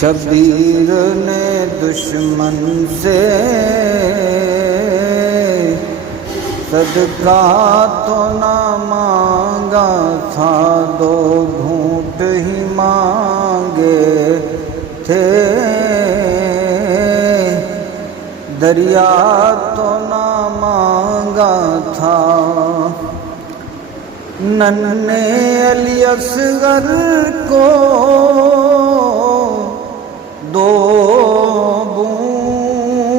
شبیر نے دشمن سے صدقہ تو نہ مانگا تھا، 2 گھونٹ ہی مانگے تھے، دریا تو نہ مانگا تھا۔ ننھے علی اصغر کو 2 بوند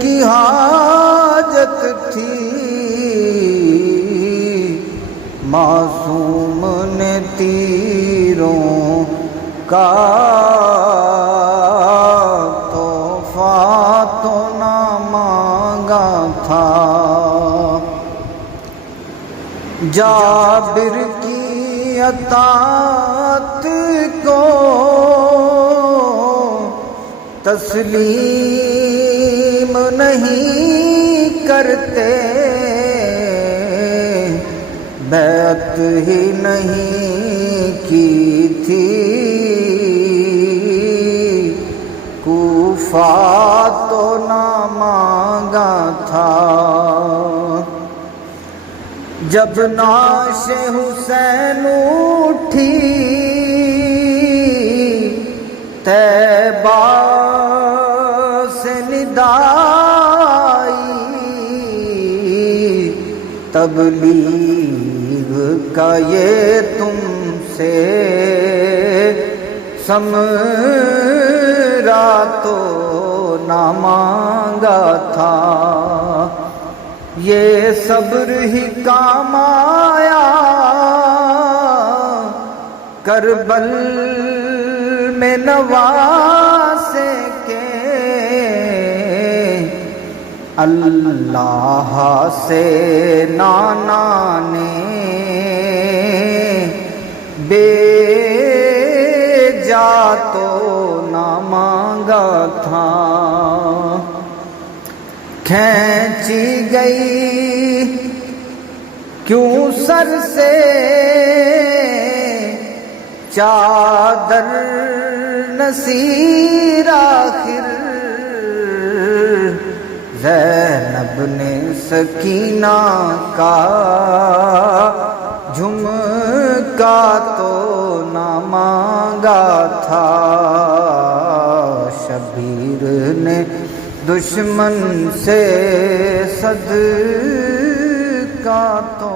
کی حاجت تھی، معصوم نے تیروں کا تحفہ تو نہ مانگا تھا۔ جابر کی اطاعت کو تسلیم نہیں کرتے، بیعت ہی نہیں کی تھی، کوفہ تو نہ مانگا تھا۔ جب نعش حسین اٹھی طیبہ سے ندا آئی، تبلیغ کا یہ تم سے ثمرہ تو نہ مانگا تھا، یہ صبر ہی کام آیا کربل میں نواسے کے، اللہ سے نانا نے بیجا تو نہ مانگا تھا۔ کھینچی گئی کیوں سر سے چادر نصیر آخر، زینب نے سکینہ کا جھمکا تو نہ مانگا تھا، شبیر نے دشمن سے صدقہ تو